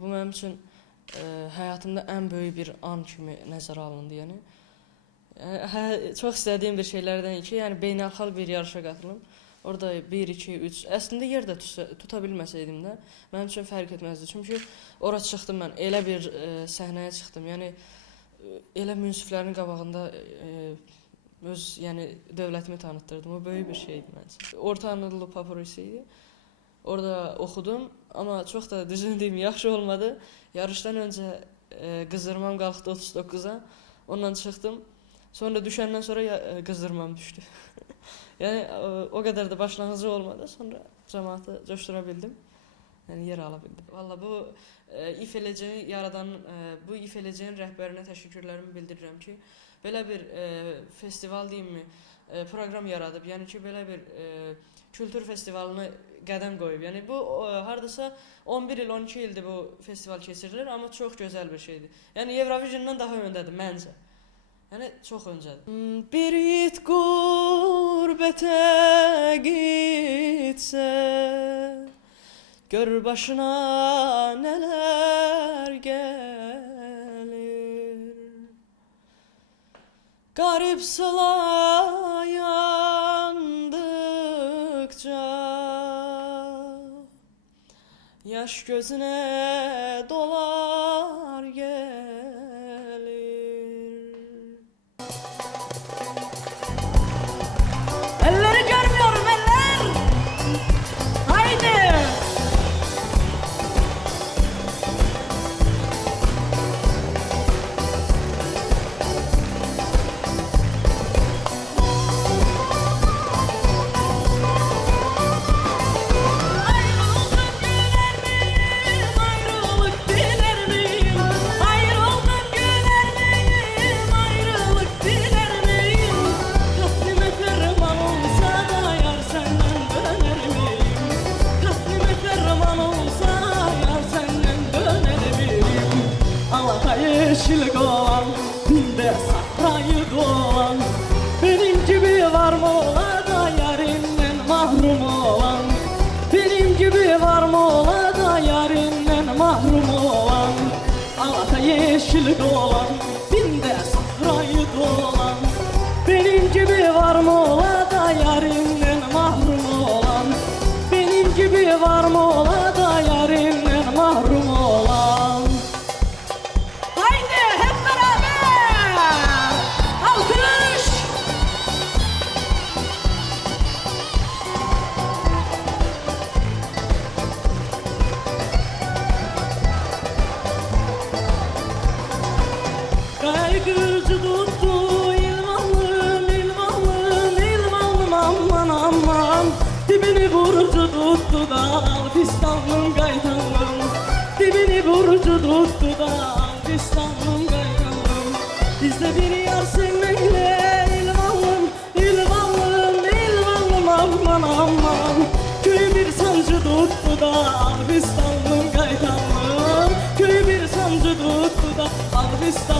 Bu mənim üçün həyatımda ən böyük bir an kimi nəzərə alındı, yəni. Çox istədiyim bir şeylərdən ki, yəni beynəlxalq bir yarışa qatılım. Orada 1, 2, 3, əslində yer də tuta bilməsəydim də, mənim üçün fərq etməzdi. Çünki ora çıxdım mən, elə bir səhnəyə çıxdım. Yəni elə münsiflərin qabağında öz, yəni dövlətimi tanıtdırdım. O böyük bir şeydi məncə. Orta Anadolu Paporisi idi. Orada oxudum, amma çox da düzünü deyim, yaxşı olmadı. Yarışdan öncə qızdırmam qalxdı 39-a. Ondan çıxdım. Sonra düşəndən sonra qızdırmam düşdü. Yəni o qədər də başlanğıcı olmadı. Sonra cəmaatı coşdura bildim. Yəni yer ala bildim. Valla bu İF eləcəyin yaradan, bu İF eləcəyin rəhbərinə təşəkkürlərimi bildirirəm ki, belə bir festival deyimmi, proqram yaradıb. Yəni ki, belə bir kültür festivalını qədəm qoyub. Yəni bu hardasa 11 il, 12 ildir bu festival keçirilir, amma çox gözəl bir şeydir. Yəni Eurovision'dan daha öndədir məncə. Yəni çox öncədir. Bir yiğit gurbətə gitsə, gör başına nələr gəlir. Qarib sıla yandıkca yaş gözüne dolar gelir. Elleri görmüyorum, eller. Haydi. Yeşil olan, dinde sahrayı dolan, benim gibi var mı ola da yarinden mahrum olan, benim gibi var mı ola da yarinden mahrum olan. Alata yeşil dolan, dinde sahrayı dolan, benim gibi var mı ola da yarinden mahrum olan, benim gibi var mı ola da yarinden mahrum olan. Kaygırcı tuttu ilmanlım, ilmanlım, ilmanlım aman aman. Dibini vurucu tuttu da al fistanlım gaytanlım. Dibini vurucu tuttu da al fistanlım gaytanlım. Bizde bir yar seninle ilmanlım, ilmanlım, ilmanlım aman aman. Köy bir sancı tuttu da al fistanlım gaytanlım. Köy bir sancı tuttu da al fistanlım.